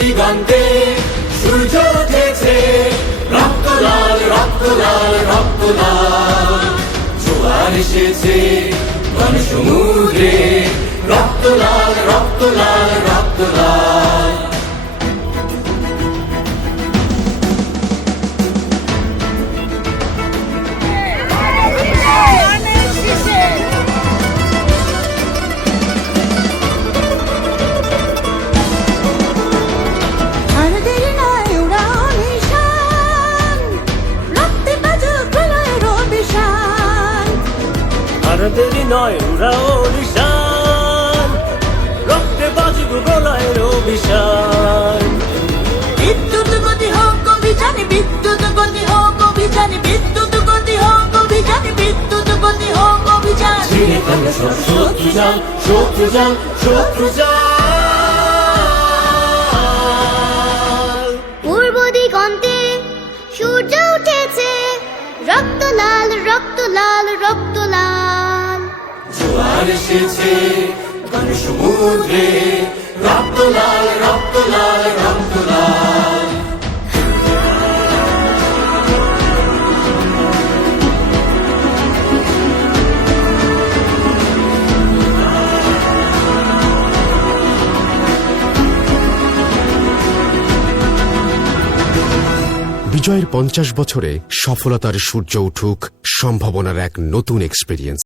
দিগন্তে সূর্য উঠেছে, রক্ত লাল রক্ত লাল রক্ত লাল। জোয়ার এসেছে গণসমুদ্রে, রক্ত লাল রক্ত লাল রক্ত লাল। ভারতেরই নয় উড়াও নিশান, রক্তে বাজুক গলায় অভিশান। বিদ্যুৎ গতি হোক অভিযানে, বিদ্যুৎ গতি হোক অভিযানে, বিদ্যুৎ গতি হোক অভিযানে, বিদ্যুৎ গতি হোক অভিযান। ছিঁড়ে ফেল সব শত্রু জাল, শত্রু জাল, শত্রু জাল। পূর্ব দিগন্তে সূর্য উঠেছে, রক্ত লাল রক্ত লাল রক্ত লাল। জোয়ার এসেছে গণসমুদ্রে, রক্ত লাল রক্ত লাল রক্ত লাল। বিজয়ের 50 বছরে সফলতার সূর্য উঠুক, সম্ভাবনার এক নতুন এক্সপেরিয়েন্স।